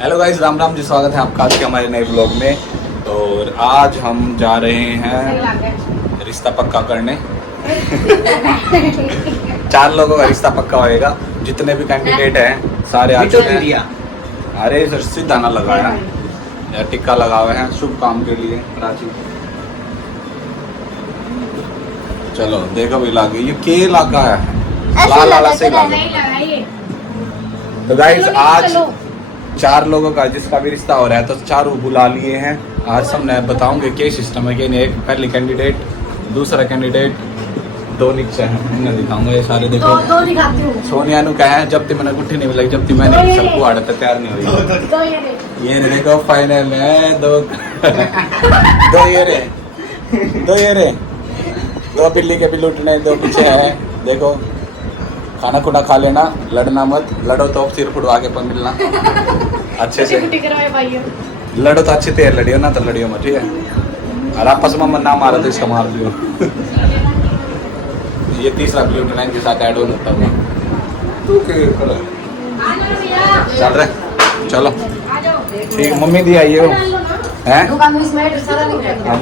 Hello guys, Ram Ram ji, स्वागत है आपका आज के हमारे नए ब्लॉग में। और आज हम जा रहे हैं रिश्ता पक्का करने। 4 लोगों का रिश्ता पक्का होएगा। जितने भी कैंडिडेट हैं सारे आ चुके हैं। अरे सीधा ना लगाया, टिक्का लगा हुए हैं शुभ काम के लिए। प्राची चलो देखो भी लागे, ये के इलाका है, लाल वाला से इलाका। तो गाइस आज 4 लोगों का जिसका भी रिश्ता हो रहा है तो 4 बुला लिए हैं। आज सब मैं बताऊंगे क्या सिस्टम है कि नहीं। एक पहले कैंडिडेट, दूसरा कैंडिडेट, 2 नीचे हैं, इन्हें दिखाऊंगा। ये सारे देखो, दो दिखाती हूँ। सोनिया नु कहा है जब तक मैंने गुट्ठी नहीं मिलाई, जब तक मैंने सबको आड़ा तक तैयार नहीं हुई। ये देखो फाइनल है 2 ये रे 2 बिल्ली के भी लुटने, 2 पीछे है। देखो खाना खुना खा लेना, लड़ना मत, लड़ो तो सिर फुड़वा के पर मिलना अच्छे से। लड़ो तो अच्छे तेर लड़ियो ना तो लड़ियो मत, ठीक है। और आपस में ना मारो तो इसका मार दियो। ये तीसरा ब्लू लाइन के साथ ऐड ऑन होता होगा। तू चल रहे, चलो ठीक। मम्मी दी आई हो हैं,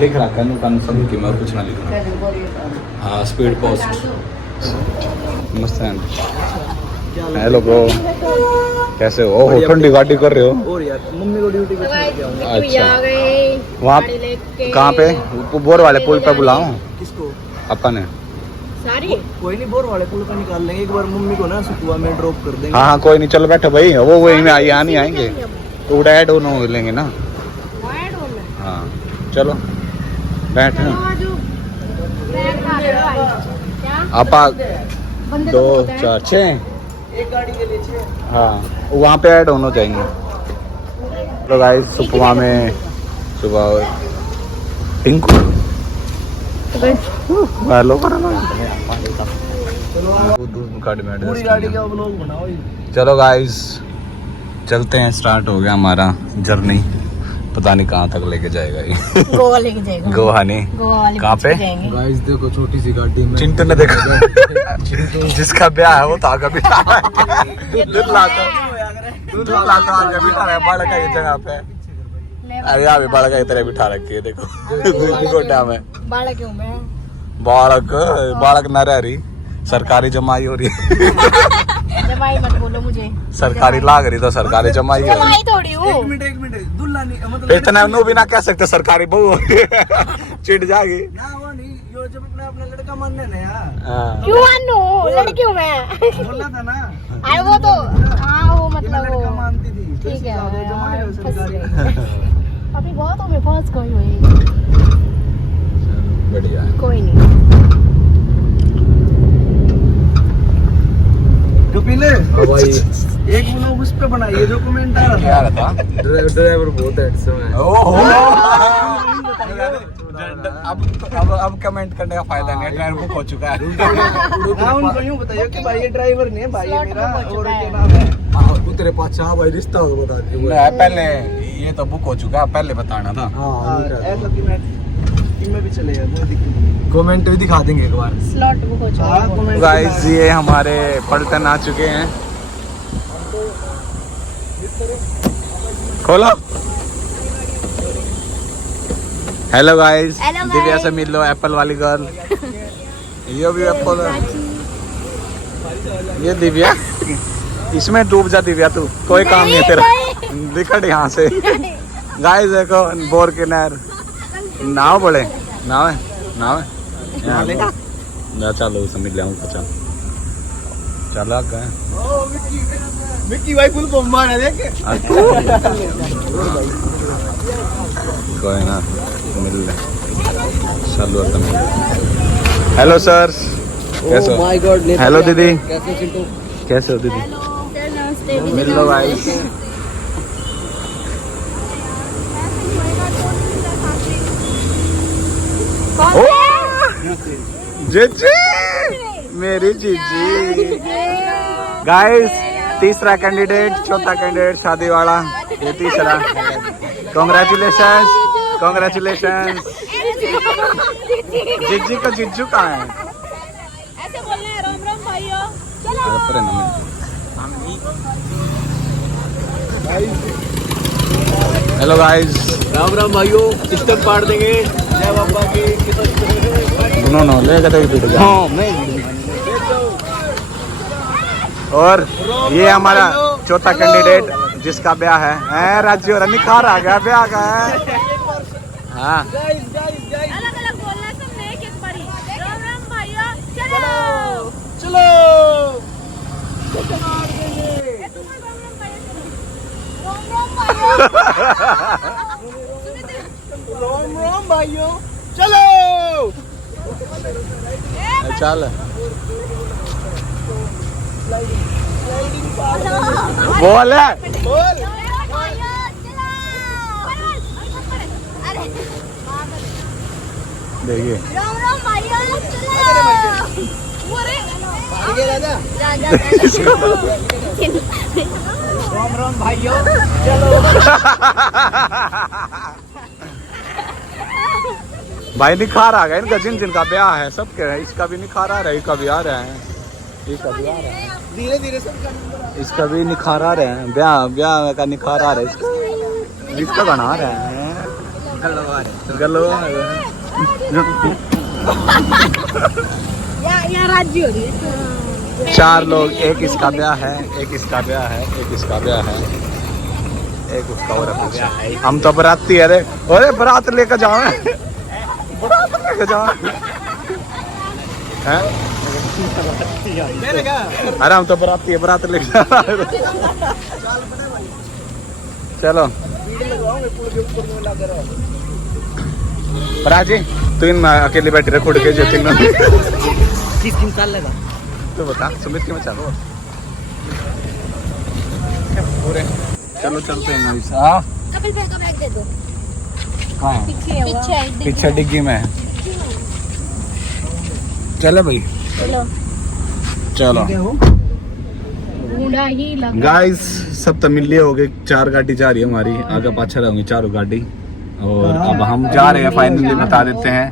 लिख रखा है दुकान सब की, मैं कुछ ना लिख रहा। हाँ स्पीड पोस्ट मस्त है। हेलो ब्रो, कैसे हो? ओह ठंडी गाड़ी कर रहे हो। और यार मम्मी को ड्यूटी पे अच्छा वहाँ कहाँ पे? बोर वाले पुल पे बुलाऊं किसको? अपन है सारी कोई नहीं, बोर वाले पुल का निकाल लेंगे एक बार। मम्मी को ना सुकुआ में ड्रॉप कर देंगे। हाँ कोई नहीं, चलो बैठो भाई। वो वही में यहाँ नहीं आएंगे तो उड़ा ऐड हो लेंगे ना। हाँ चलो बैठ। आप 2 4 6 एक गाड़ी के लिए 6। हाँ वहाँ पे ऐड होना चाहिए। तो गाइस सुपवा में सुबह टिंकू हेलो पूरी गाड़ी का व्लॉग बनाओ। चलो गाइस चलते हैं, स्टार्ट हो गया हमारा जर्नी। पता नहीं कहाँ तक लेके जाएगा ये। गोवा लेके जाएगा। गोवा नहीं, गोवा वाले कहाँ पे? गाइस देखो छोटी सी गाड़ी में चिंटू ने देखा जिसका ब्याह है वो तो आगे बिठा है। दूल्हा तो आगे बिठा है, बालक है ये जगह पे। अरे यहाँ भी बालक की तरह बिठा रखी है, देखो गोटा में। बालक क्यों मैं? बालक न रह रही, सरकारी जमाई हो रही है। जमाई मत बोलो मुझे, सरकारी लाग रही तो सरकारी जमाई हो रही। जमाई थोड़ी हूँ। एक मिनट दुल्ला नहीं मतलब फिर इतना नो भी ना कह सकते सरकारी बहू हो रही है। चिढ़ जाएगी ना। वो नहीं, यो जब अपना लड़का मानने ना यार। हाँ। क्यों मानू? लड़की हूँ मैं। बोला था ना। अरे वो तो हाँ वो ये मतलब लड़का वो मानती थी। ठीक है। जमाई हो सरकारी। अभी बहुत हो, मैं फंस गई हुई। बढ़िया है। कोई नहीं। कपिले भाई एक ब्लॉग उस पे बनाइए जो कमेंट आ रहा क्या रहा था? ड्राइवर बहुत हैंडसम है। ओहो अब कमेंट करने का फायदा नहीं है, ड्राइवर बुक हो चुका है। हाँ उनको यूँ बताइए कि भाई ये ड्राइवर नहीं है, भाई ये Slot मेरा book हो और चुका क्या है। नाम है। तेरे पास भाई रिश्ता होगा बता दियो। पहले ये तो बुक हो चुका है, पहले बताना था। हाँ ऐसा कि मैं इनमें भी चलेगा, कोई दिक्कत नहीं। कमेंट भी दिखा देंगे एक बार। स्लॉट बुक हो चुका है। कमेंट गाइस ये हमारे पलटन आ चुके हैं। खोलो। Hello guys, Hello guys. Divya से मिल लो, एप्पल वाली गर्ल। ये भी एप्पल है। ये दिव्या, इसमें डूब जा दिव्या तू, कोई काम नहीं है तेरा। निकट यहाँ से। गाइस देखो बोर के नहर, नाव बोले, नाव है ना। चलो उसे मिल जाऊँ तो चल चला गए। मिक्की भाई फुल बम मारा देख। कोई ना मिल ले, चलो तो मिल। हेलो सर, कैसे हो? My God. हेलो दीदी, कैसे चिंटू? कैसे हो दीदी? नमस्ते। मिल लो गाइस। जीजी, मेरी जीजी। गाइस तीसरा कैंडिडेट, चौथा कैंडिडेट शादी वाला, ये तीसरा। Congratulations, congratulations. जीजी का जीजू कहाँ है? ऐसे बोलना है, राम राम भाइयों। अरे पर है ना हेलो गाइस, राम राम भाइयों, स्टेप पाड़ देंगे। जय बाबा की। नो लेगा तो पीट गया। हाँ मैं। और ये हमारा चौथा कैंडिडेट जिसका ब्याह है राज्य और निखार आ गया ब्याह का है। हाँ अलग-अलग बोलना सबने एक-एक बारी। राम राम भैया, चलो। चलो ए तुम राम राम भैया चलो। राम राम भैया। राम भाइयों, चलो। चल बोल बोल। देखिए राम राम भैया चलो। अरे आगे राजा। राम राम भाइयों, चलो। भाई निखार आ गया इनका, जिनका ब्याह है सबके है। इसका भी निखार आ रहा है, इसका भी आ रहा है, इसका भी आ रहा है, धीरे धीरे सब। इसका भी निखार आ रहा है। ब्याह का निखार आ रहा है इसका गाना आ रहा है। गलो यहाँ राज्य हो रही है। 4 लोग, एक इसका ब्याह है, एक इसका ब्याह है, एक इसका ब्याह है, एक उसका और है। हम तो बराती है रे। अरे बारात लेकर जाओ, बारात लेकर जाओ हैं? अरे हम तो बराती है, बारात लेकर जाओ। चलो राजी, तू इन अकेले बैठे रहे खुद के जो तीनों। किस दिन काल लगा तो बता सुमित के मैं चलो पूरे। चलो चलते हैं भाई साहब। कपिल भाई का बैग दे दो। हाँ पीछे पीछे डिग्गी में है। चले भाई चलो। चलो बूढ़ा ही लगा। गाइस सब तो मिलिए हो गए। 4 गाड़ी जा रही है हमारी, आगे पाछे रहेंगी चारों गाड़ी। और अब हम जा रहे हैं, फाइनली बता देते हैं,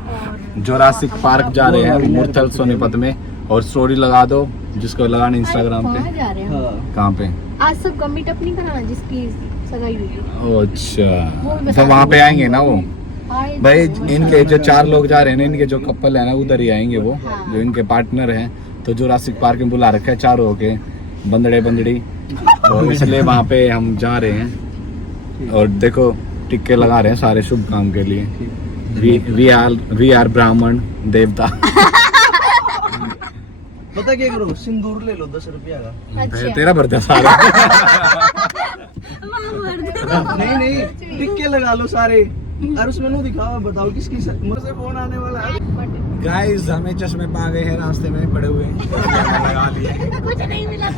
जोरासिक पार्क जा रहे हैं मुरथल सोनीपत में। और स्टोरी लगा दो जिसको लगाना इंस्टाग्राम पे। कहाँ जा रहे हैं? कहाँ पे? आज सब गम्मी टप नहीं कराना जिसकी सगाई हुई है। अच्छा तो वहाँ पे आएंगे ना वो भाई। इनके जो 4 लोग जा रहे हैं ना, इनके जो कपल है ना उधर ही आएंगे वो, जो इनके पार्टनर हैं। तो जोरासिक पार्क में बुला रखे हैं चारों के बंदड़े बंदड़ी, और इसलिए वहाँ पे हम जा रहे हैं। और देखो टिक्के लगा रहे हैं सारे शुभ काम के लिए। वी आर ब्राह्मण देवता। पता क्या करो, सिंदूर ले लो 10 रुपया का। अच्छा। तेरा भरता सारा। नहीं टिक्के लगा लो सारे। और उसमें नो दिखाओ, बताओ किसकी मुझसे फोन आने वाला है। गाइस हमें चश्मे पा गए हैं, रास्ते में पड़े हुए लगा लिए। कुछ नहीं मिला।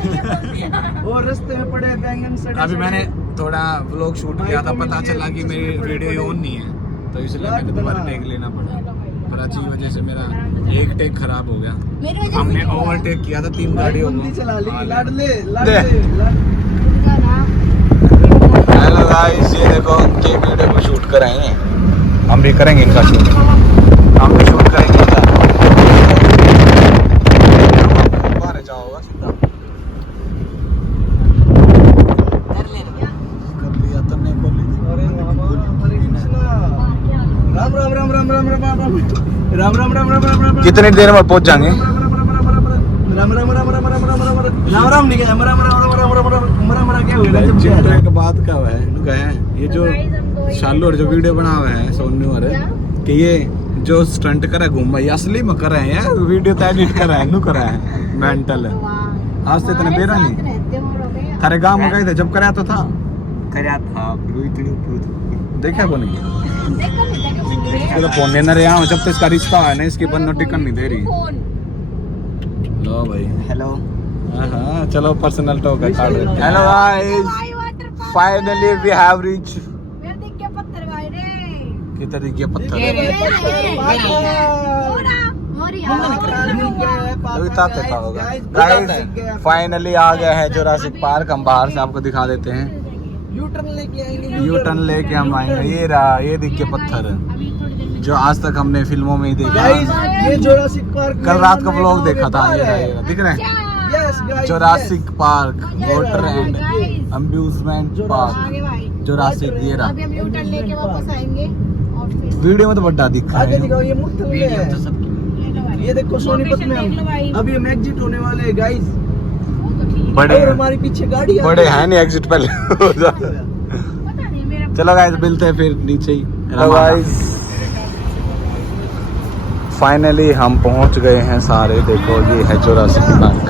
और रास्ते में पड़े बैंगन से। अभी मैंने थोड़ा व्लॉग शूट किया था, पता चला कि मेरी वीडियो ऑन नहीं है, तो इसलिए मैंने दोबारा टेक लेना पड़ा। प्राची की वजह से मेरा एक टेक खराब हो गया। हमने ओवरटेक किया था 3 गाड़ियों को। चला ली लाडले। हेलो गाइस, ये देखो उनके वीडियो को शूट कराएंगे, हम भी करेंगे इनका शूट, हम भी शूट करेंगे इनका। बाहर जाओगा सीधा कर लिया तुमने बोली। अरे हरे कृष्णा। राम राम राम राम राम राम राम राम राम राम राम राम। कितनी देर में पहुंच जाएंगे? राम राम राम राम राम राम राम राम नहीं गया। राम राम राम राम राम राम क्या हुआ जब चिंता के बाद का है इनका है ये जो शालू और जो वीडियो बना हुआ है सोनू और कि ये जो स्टंट करे घूम भाई असली में कर रहे हैं यार, वीडियो तो एडिट कर रहे हैं नु कर रहे हैं मेंटल। आज से इतने बेरा नहीं थारे गांव में गए थे जब कराया तो था देखा बोले तो फोन लेना रहे यहाँ जब तक इसका रिश्ता है ना, इसकी बंद टिकट नहीं दे रही। लो भाई हेलो। हाँ चलो पर्सनल टॉक है। Hello guys, finally we have reach. किधर दिख गया पत्थर? गाइस फाइनली आ गए हैं जोरासिक पार्क। हम बाहर से आपको दिखा देते हैं। यू टर्न लेके हम आएंगे। ये रहा, ये दिख के पत्थर जो आज तक हमने फिल्मों में ही देखा। ये जोरासिक पार्क कल रात का व्लॉग देखा था। ये दिख रहे हैं Jurassic park water and amusement park Jurassic ये रहा। अभी हम यू टर्न लेके वापस आएंगे और फिर वीडियो में तो बड़ा दिखा आगे है। दिखाओ, ये मुफ्त में है। ये देखो सोनीपत में हम अभी हम एग्जिट होने वाले हैं गाइस। बड़े और हैं। हमारे पीछे गाड़ी बड़े हैं नहीं, एग्जिट पहले हो जा। पता नहीं मेरा चलो गाइस मिलते हैं फिर नीचे ही। तो गाइस फाइनली हम पहुंच गए हैं सारे। देखो ये है जोरासिक पार्क,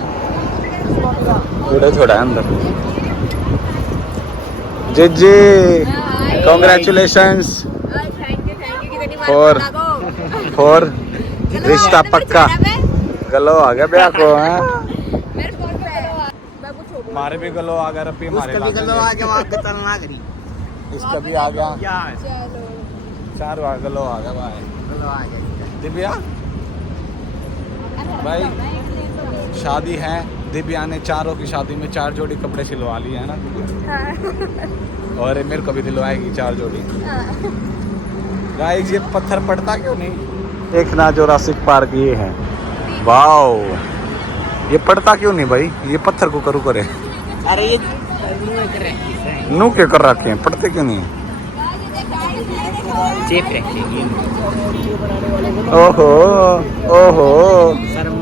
थोड़ा थोड़ा अंदर। जी जी कॉन्ग्रेचुलेशंस थैंक यू कितनी बार और बोला को। फॉर रिश्ता पक्का। गलो आ गया ब्याह को। मेरे फोन पे मैं कुछ हो हमारे भी गलो आ गया, रब्बी हमारे उसका भी गलो आ गया, वहाँ पे चलना करी। इसका भी आ गया, क्या है? चलो चार गलो आ गया भाई। गलो आ गया। दिव्या भाई शादी है, दिव्या ने चारों की शादी में 4 जोड़ी कपड़े सिलवा लिए है ना। और मेरे को भी दिलवाएगी 4 जोड़ी। गाइस ये पत्थर पड़ता क्यों नहीं? देखना जोरासिक पार्क ये है। वाओ ये पड़ता क्यों नहीं भाई? ये पत्थर को करू करे। अरे ये नू के कर रखे हैं, पड़ते क्यों नहीं? चेप रखेंगे। ओहो ओहो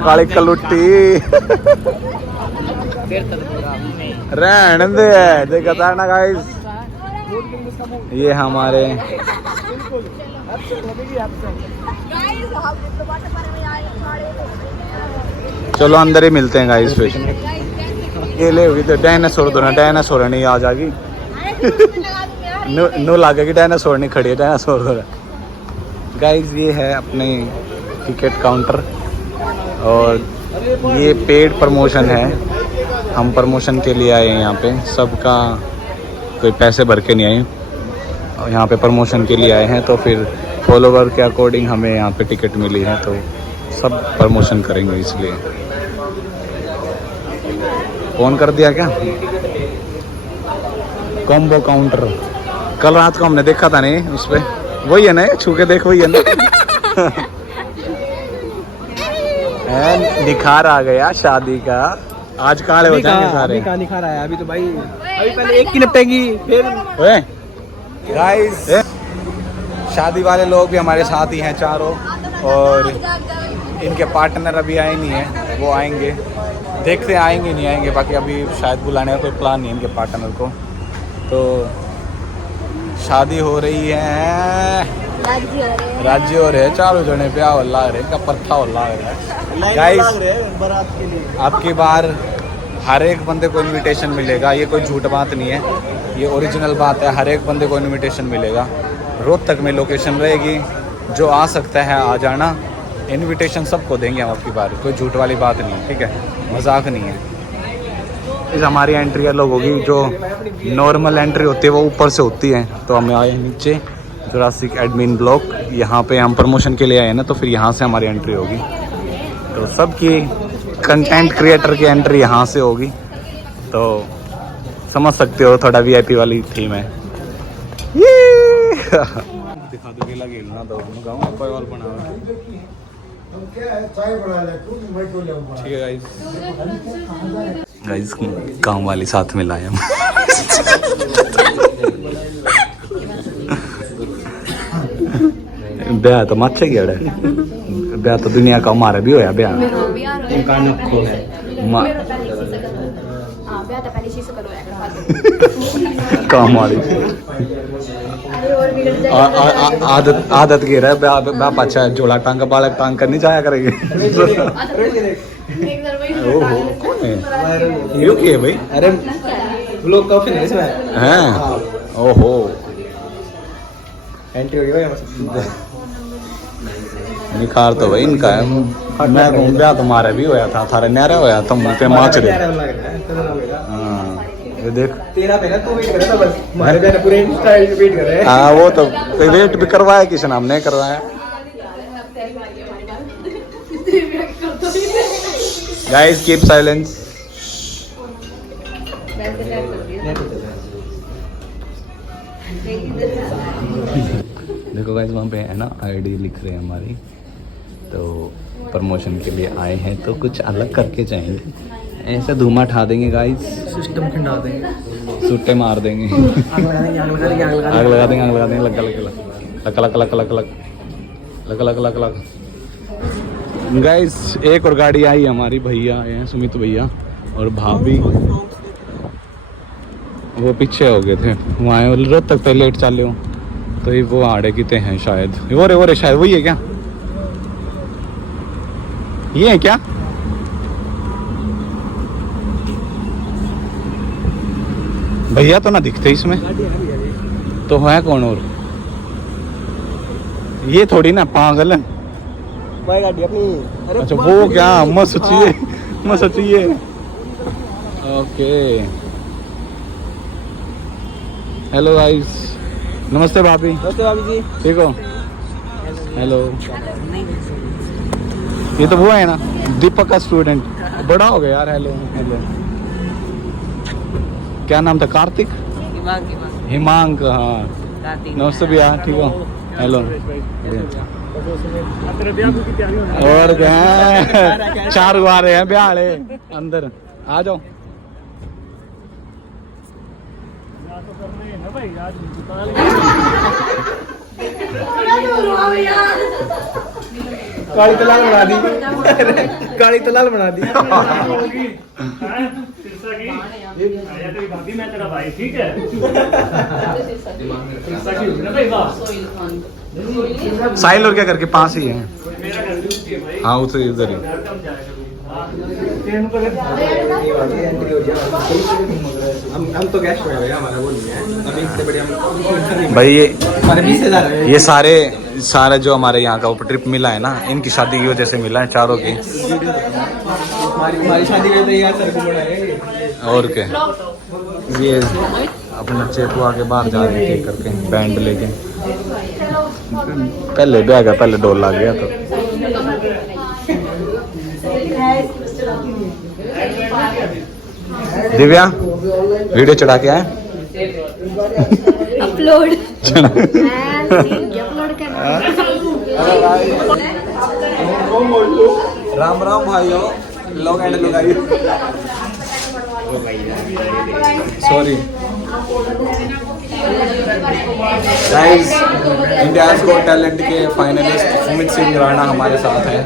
काली कलुट्टी। रहने दे, देखा था ना गाइस, ये हमारे गाइस हम तो बात पर में आए खड़े। चलो अंदर ही मिलते हैं गाइस फिर। ये ले हुई तो डायनासोर तो ना, डायनासोर नहीं आ जाएगी। नो लागेगी डायनासोर नहीं खड़ी है, डायनासोर तो गाइस। ये है अपने टिकट काउंटर और ये पेड प्रमोशन है। हम प्रमोशन के लिए आए हैं यहाँ पे, सबका कोई पैसे भर के नहीं आए और यहाँ पे प्रमोशन के लिए आए हैं। तो फिर फॉलोवर के अकॉर्डिंग हमें यहाँ पे टिकट मिली है, तो सब प्रमोशन करेंगे इसलिए। फोन कर दिया क्या? कॉम्बो काउंटर कल रात को हमने देखा था नहीं उस पे, वही है ना, छू के देख वही है ना। निखार आ गया शादी का, आज काले हो जाएंगे सारे। निखार आया अभी तो भाई, अभी पहले एक की निपटेगी फिर। ओए गाइस शादी वाले लोग भी हमारे साथ ही हैं चारों, और इनके पार्टनर अभी आए नहीं हैं, वो आएंगे, देखते हैं आएंगे नहीं आएंगे। बाकी अभी शायद बुलाने का कोई प्लान नहीं है इनके पार्टनर को। तो शादी हो रही है, राज्य हो रहे हैं, चारों जने ब्याह हो रहे का पत्था हो रहा है गाइस। बारात के लिए आपकी बार हर एक बंदे को इनविटेशन मिलेगा, ये कोई झूठ बात नहीं है, ये ओरिजिनल बात है। हर एक बंदे को इनविटेशन मिलेगा। रोहतक में लोकेशन रहेगी, जो आ सकता है आ जाना। इनविटेशन सबको देंगे हम आपकी बार, कोई झूठ वाली बात नहीं है, ठीक है, मजाक नहीं है। इस हमारी एंट्री अलग होगी, जो नॉर्मल एंट्री होती है वो ऊपर से होती है। तो हमें आए नीचे जोरासिक एडमिन ब्लॉक, यहाँ पे हम प्रमोशन के लिए आए हैं ना, तो फिर यहाँ से हमारी एंट्री होगी। तो सबकी कंटेंट क्रिएटर की एंट्री यहाँ से होगी, तो समझ सकते हो थोड़ा वीआईपी वाली थीम है। दिखा दो गेला गेल ना दो गाँव कोई और बना। ठीक है गाइस, गाइस गाँव वाली साथ में लाए हम। ब्याह तो माथे गया है, ब्याह तो दुनिया का हमारा भी होया ब्याह। काम वाली आदत गे रहा है ब्याह पाछा झोला टांग बालक टांग कर नहीं जाया करेंगे। ओहो कौन है ये की है भाई? अरे लोग काफी नहीं इसमें हैं। ओहो एंट्री हो गई। निखार तो भाई इनका है। मैं कहूँ ब्याह तुम्हारा भी होया था, थारा न्यारा होया तुम पे माच रहे। हाँ ये देख तेरा पहले तू वेट कर रहा था, बस हमारे बहन पूरे स्टाइल वेट कर रहे हैं। हाँ वो तो वेट भी करवाया, किसी नाम नहीं करवाया। Guys keep silence. देखो गाइस वहाँ पे है ना आईडी लिख रहे हैं हमारी, तो प्रमोशन के लिए आए हैं तो कुछ अलग करके जाएंगे। ऐसा धुआं उठा देंगे गाइस, सिस्टम खंडा देंगे, सूटे मार देंगे, आग लगा देंगे, आग लगा देंगे, आग लगा आग लगा देंगे, आग लगा देंगे, लग लग लग लग लग लग लग लग लग। गाइस एक और गाड़ी आई हमारी, भैया आए हैं, सुमित भैया और भाभी, वो पीछे हो गए थे वहाँ, रोज तक पहले लेट चाले हो तो ये वो आड़े किते हैं शायद, वो रे शायद वही है क्या, ये है क्या? भैया तो ना दिखते इसमें, तो है कौन और? ये थोड़ी ना पागल है। गाड़ी अपनी। अच्छा वो क्या, मस्त चाहिए, मस्त चाहिए। ओके हेलो गाइस, नमस्ते भाभी। नमस्ते भाभी जी। ठीक हो? हेलो। ये तो वो है ना दीपक का स्टूडेंट, बड़ा हो गया यार। हेलो हेलो, क्या नाम था? कार्तिक, हिमांक। हाँ नमस्ते भैया, ठीक हो? हेलो। और क्या, 4 बार हैं ब्याह अंदर, आ जाओ। काली तलाल बना दी, काली तलाल बना दी। भाभी मैं तेरा भाई, ठीक है? साहिल और क्या करके पास ही है। हाँ उसे इधर ही। हम तो गेस्ट हो गए, हमारा वो नहीं है अभी, इससे बढ़िया भाई हमारे 20,000 है। ये सारे जो हमारे यहाँ का ट्रिप मिला है ना, इनकी शादी की वजह से मिला है, चारों की। हमारी शादी के तैयार सर को बुलाएंगे। और क्या, ये अपना चेपू आके बाहर जा रहे थे करके बैंड लेके, पहले ब्याह का पहले डोल लग गया तो। दिव्या वीडियो चढ़ा के आए, अपलोड राम राम भाइयों, लोग एंड लोग आइए, sorry guys. India's got talent के फाइनलिस्ट सुमित सिंह राणा हमारे साथ हैं,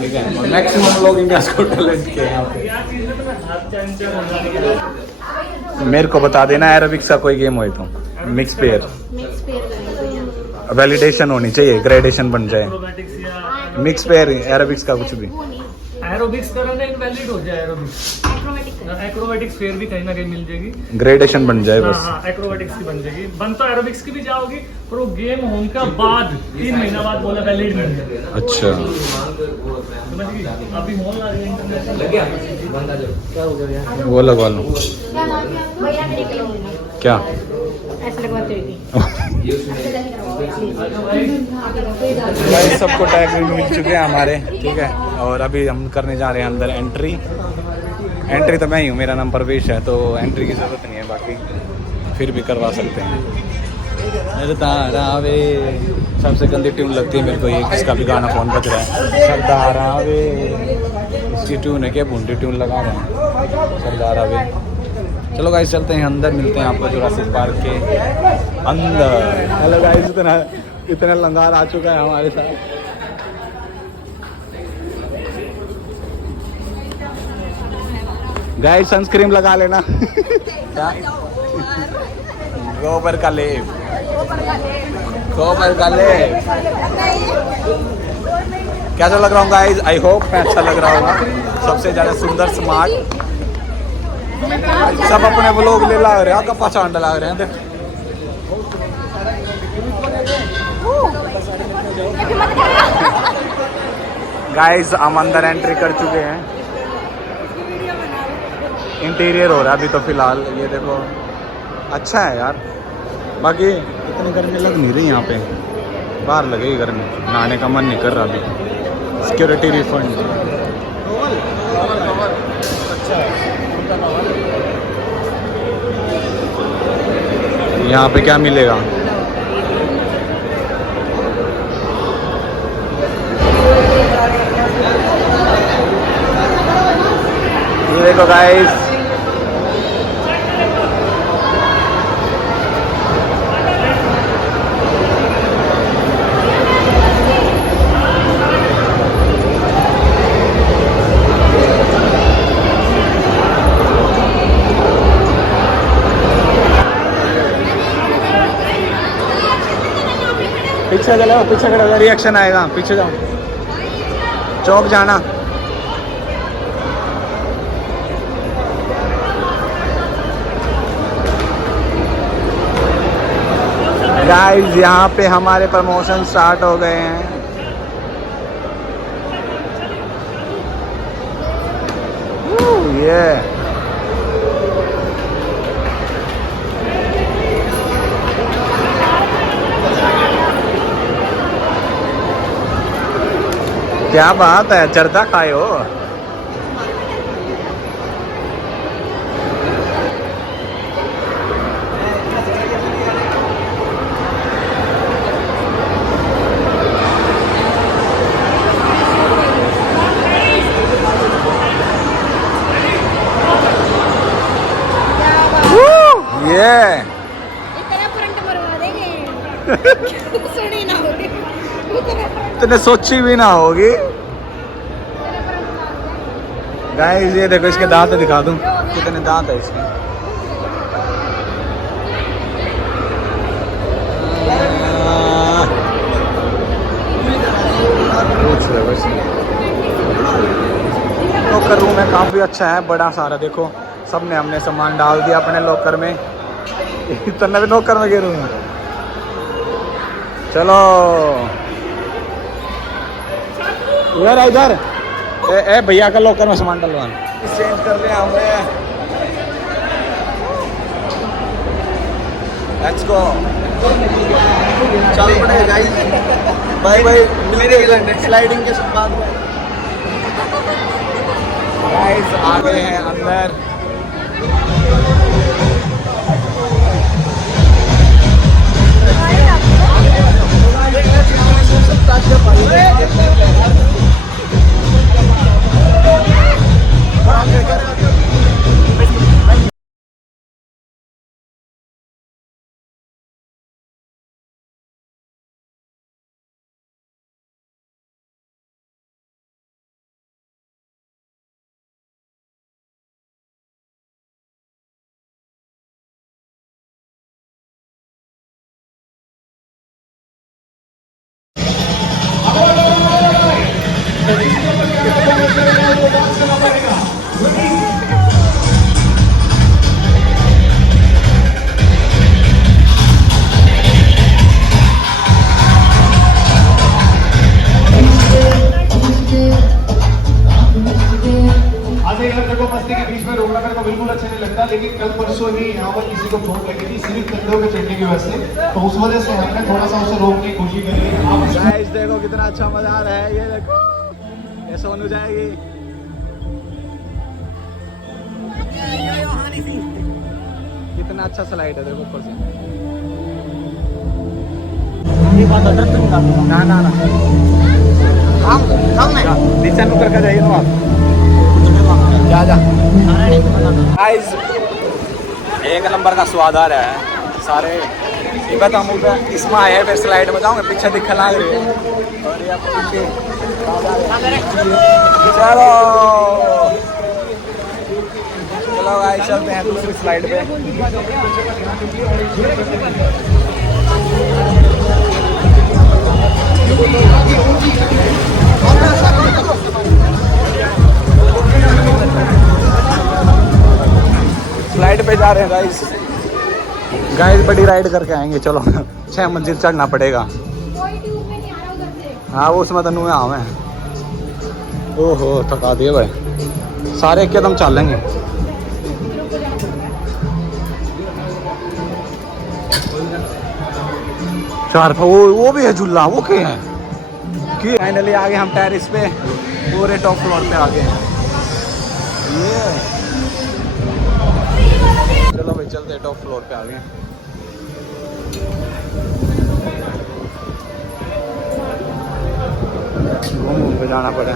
ठीक है। मैक्सिमम लोग इंडियाज गॉट टैलेंट के हैं। मेरे को बता देना एरोबिक्स का कोई गेम हो तो, मिक्स पेयर वैलिडेशन होनी चाहिए, ग्रेडेशन बन जाए। मिक्स पेयर एरोबिक्स का कुछ भी, एरोबिक्स करना इनवैलिड हो जाए, एरोबिक्स एक्रोबैटिक्स फेयर भी कहीं ना कहीं मिल जाएगी, ग्रेडेशन बन जाए बस। हाँ एक्रोबैटिक्स की बन जाएगी, बन तो एरोबिक्स की भी जाओगी, पर वो गेम होने का बाद 3 महीना बाद बोला वैलिड नहीं है। अच्छा समझ गई? अभी होने लग गया इंटरनेशनल, लग गया क्या हो गया, वो लगवा लो क्या। भाई सबको टैग भी मिल चुके हैं हमारे, ठीक है। और अभी हम करने जा रहे हैं अंदर एंट्री तो मैं ही हूँ, मेरा नाम प्रवेश है, तो एंट्री की ज़रूरत नहीं है, बाकी फिर भी करवा सकते हैं। अरे तारावे सबसे गंदी ट्यून लगती है मेरे को, ये किसका भी गाना फोन बज रहा है, सरदारावे इसकी ट्यून है क्या, भूंडी ट्यून लगा रहे हैं सरदारावे। चलो गाइस चलते हैं अंदर, मिलते हैं आपको जुरासिक पार्क के अंदर। हेलो गाइस, इतना लंगार आ चुका है हमारे साथ। गाइस सनस्क्रीन लगा लेना। क्या? गोबर का लेप, गोबर का लेप। कैसा लग रहा हूँ गाइस? आई होप मैं अच्छा लग रहा हूँ, सबसे ज़्यादा सुंदर स्मार्ट। सब अपने व्लॉग ले ला रहे हैं, गप्पा चांड ला रहे हैं। देख गाइस हम अंदर एंट्री कर चुके हैं, इंटीरियर हो रहा है अभी तो फिलहाल। ये देखो अच्छा है यार, बाकी इतनी गर्मी लग नहीं रही यहाँ पे, बाहर लगेगी गर्मी, नहाने का मन नहीं कर रहा अभी। सिक्योरिटी रिफंड यहाँ पे क्या मिलेगा? ये देखो गाइस, पीछे चलो, पीछे खड़े हो, रिएक्शन आएगा, पीछे जाओ, चौक जाना। गाइस यहाँ पे हमारे प्रमोशन स्टार्ट हो गए हैं। ये क्या बात है, जर्दा खाए हो? ये इतना करंट मरवा देंगे। सुनी ना होगी। तूने सोची भी ना होगी। गाइस ये देखो, इसके दांत दिखा दूं, कितने दांत है इसके। लॉकर रूम है, काफी अच्छा है, बड़ा सारा। देखो सबने हमने सामान डाल दिया अपने लॉकर में। इतना भी लॉकर में गिरूँ। चलो यार इधर, ए भैया का लॉकर में सामान डलवाना। चेंज कर लिया हमने। Let's go. चल पड़े गाइस, बाय बाय, मिलेंगे स्लाइडिंग के बाद में। गाइस आ गए हैं अंदर। मस्ती के बीच में रोकना मेरे को बिल्कुल अच्छा नहीं लगता, लेकिन कल परसों ही यहाँ पर किसी को चोट लगी थी सिर्फ कंधों के चढ़ने की वजह से, तो उस वजह से हमने थोड़ा सा उसे रोकने की कोशिश करी। गाइस देखो कितना अच्छा मजा आ रहा है। ये देखो, ये सोनू जाएगी। कितना अच्छा स्लाइड है, देखो ऊपर से। ना ना ना, नीचे नुकर का जाइए ना आप। जा गाइस एक नंबर का स्वाद आ रहा है। सारे ये बता मुझे इसमें आए हैं, फिर स्लाइड में जाऊंगा, पीछे दिखा लग रही है। और ये पीछे चलो चलो गाइस चलते हैं दूसरी स्लाइड पे। स्लाइड पे जा रहे हैं गाइस। गाइस बड़ी राइड करके आएंगे। चलो 6 मंजिल चढ़ना पड़ेगा। हाँ वो उसमें तनु में आवे। ओहो थका दिए भाई, सारे एक कदम चल लेंगे। चार वो भी है झूला, वो क्या है कि फाइनली आ गए हम टेरिस पे, पूरे टॉप फ्लोर पे आ गए। ये चलो भाई चलते हैं, टॉप फ्लोर पे आ गए। घूम घूम के जाना पड़ा।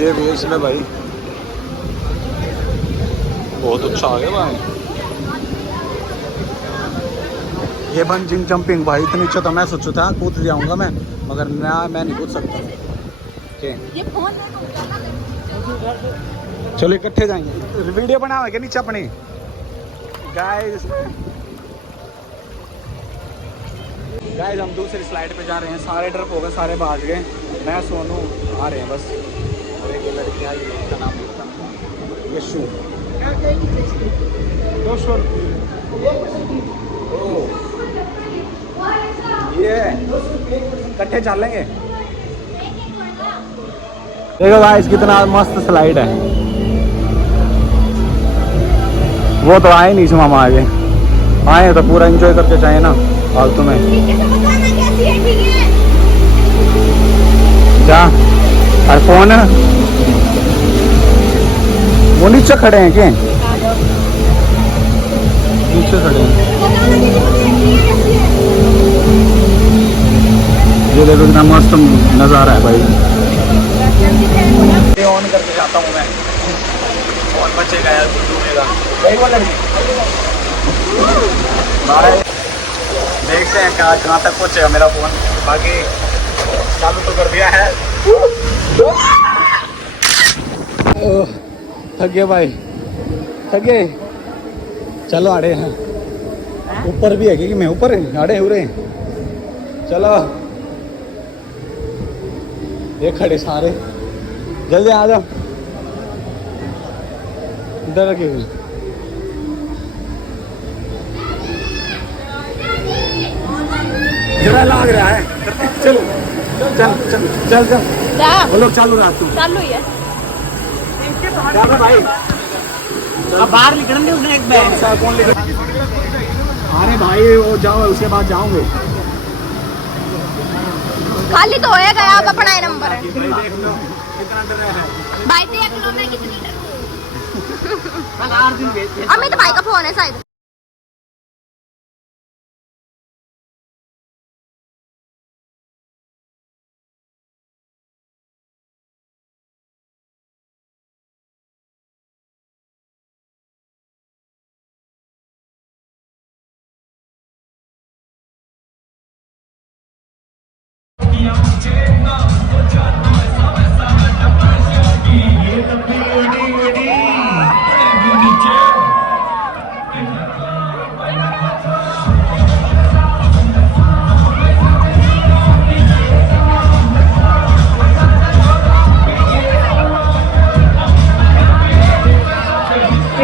ये वेस्ट में भाई बहुत अच्छा आ गया भाई। ये बंजिंग जंपिंग भाई इतनी अच्छा था, मैं सोचा था कूद जाऊंगा मैं, मगर ना मैं नहीं कूद सकता। ये फोन चलो इकट्ठे जाएंगे, वीडियो बनाओ क्या नीचे अपने गाइस। गाइस हम दूसरी स्लाइड पे जा रहे हैं, सारे ड्रप हो गए, सारे भाग गए, मैं सोनू आ रहे हैं बस। और एक लड़की आई है, उसका नाम नहीं पता, यशु। ये इकट्ठे चल लेंगे। देखो गाइस कितना मस्त स्लाइड है। वो तो आए नहीं मामा, आगे आए तो पूरा एंजॉय करके जाए ना फालतू में। जा और फोन वो नीचे खड़े हैं क्या? नीचे खड़े हैं। ये देखो कितना मस्त नज़ारा है भाई। ये ऑन करके जाता हूँ मैं, फोन बचेगा यार, डूबेगा। देखते हैं कहाँ तक पहुँचेगा मेरा फोन। बाकी चालू तो कर दिया है। थक गए भाई, थक गए। चलो आड़े हैं, ऊपर भी है कि मैं ऊपर आड़े उरे। चलो ये खड़े सारे, जल्दी आ जाओ। इधर रखे हुए जरा लाग रहा है। चल चल चल चल चल चल वो लोग चालू रहा तू चालू ही है। भाई अब बाहर निकलने दे उन्हें एक बैग। कौन लेकर? अरे भाई वो जाओ, उसके बाद जाओगे। खाली तो होएगा, आप अपना ही नंबर है देख लो कितना डर रहा है भाई। देख लो मैं कितनी डर अमित भाई का फोन है शायद।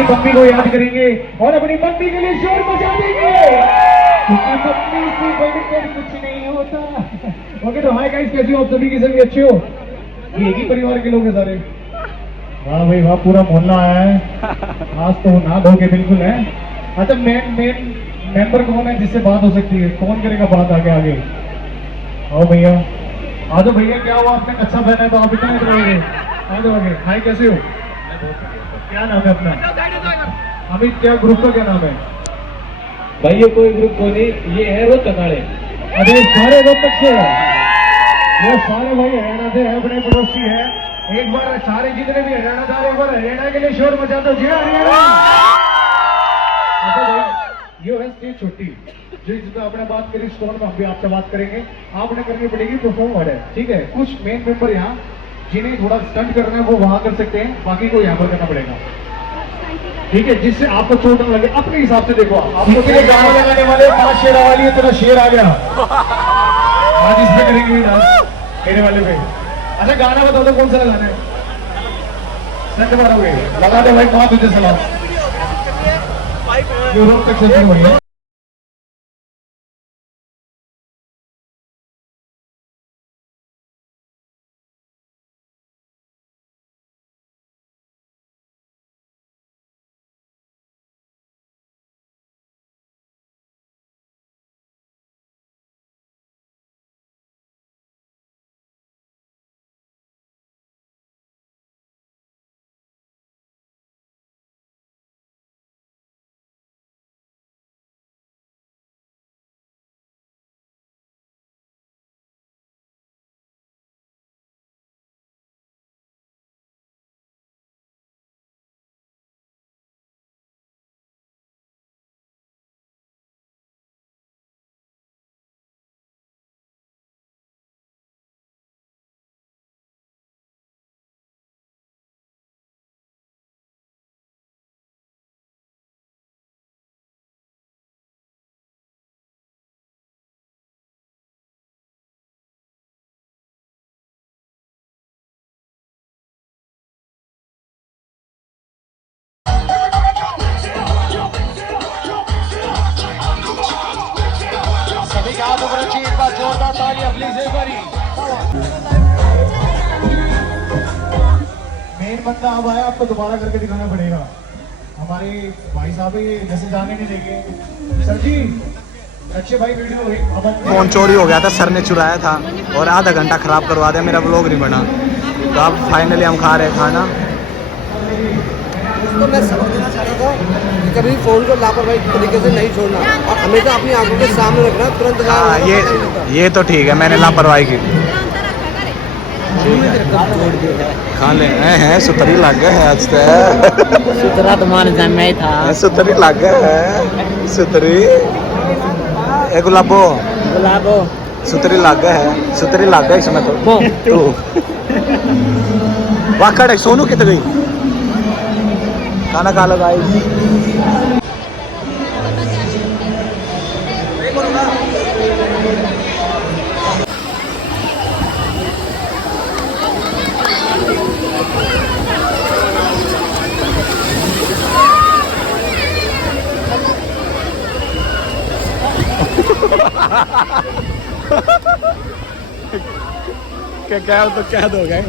मम्मी को याद करेंगे और अपनी मम्मी के लिए शोर मचा देंगे, क्योंकि मम्मी से बढ़कर कुछ नहीं होता। ओके तो हाय गाइस, कैसे हो आप सभी? की सभी अच्छे हो? ये एक ही परिवार के लोग हैं सारे। वाह भाई वाह, पूरा मोहल्ला आया है आज तो, ना धो के बिल्कुल है। अच्छा मेन मेंबर कौन है जिससे बात हो सकती है? कौन करेगा बात आगे आगे? आओ भैया, आ जाओ भैया। क्या हुआ, आपने अच्छा पहना है तो आप इतना करोगे? आ जाओ आगे। हाय कैसे हो? क्या नाम है अपना? अमित। क्या ग्रुप का क्या नाम है भाई? ये कोई ग्रुप को नहीं, ये है रोहतक वाले। अरे सारे रोहतक से है, ये सारे भाई हरियाणा से है, अपने पड़ोसी है। एक बार सारे जितने भी हरियाणा था, एक बार हरियाणा के लिए शोर मचा दो। जी हरियाणा। अच्छा भाई, ये है स्टेज छुट्टी, जिसमें आपने बात करी स्टोन में, हम भी आपसे बात करेंगे। आपने करनी पड़ेगी परफॉर्म है, ठीक है? कुछ मेन मेंबर यहाँ जिन्हें थोड़ा स्टंट करना है वो वहां कर सकते हैं, बाकी को यहाँ पर करना पड़ेगा, ठीक है? जिससे आपको चोट न लगे अपने हिसाब से। देखो आपको के लिए गाना लगाने वाले 5 शेरा वाली है, तेरा शेर आ गया आज इस पे करेंगे मेरे वाले पे। अच्छा गाना बताओ तो कौन सा लगाना है? स्टंट मारोगे? लगा दे भाई, कहाँ तुझे सलाम। यूरोप तक से हुई है। मेन बंदा अब आया, आपको दोबारा करके दिखाना पड़ेगा। हमारे भाई साहब ये जैसे जाने नहीं देंगे। सर जी अच्छे भाई वीडियो फोन चोरी हो गया था, सर ने चुराया था और आधा घंटा खराब करवा दिया, मेरा व्लॉग नहीं बना। तो अब फाइनली हम खा रहे हैं खाना। तो मैं सबक देना चाहता था कि कभी फ़ोन को लापरवाही तरीके से नहीं छोड़ना और हमेशा अपनी आंखों के सामने रखना, तुरंत हाँ ये तो ठीक है, मैंने लापरवाही की। खा ले हैं सुतरी लग गए है आज तक। सुतरा तुम्हारे जन्म में ही था। सुतरी लग गए है सुतरी। ए गुलाबो गुलाबो सुतरी लग गए है, सुतरी लग गए इसमें तो वाकड़ सोनू कितने गई। खाना खा लो गाइस। क्या तो क्या हो गया।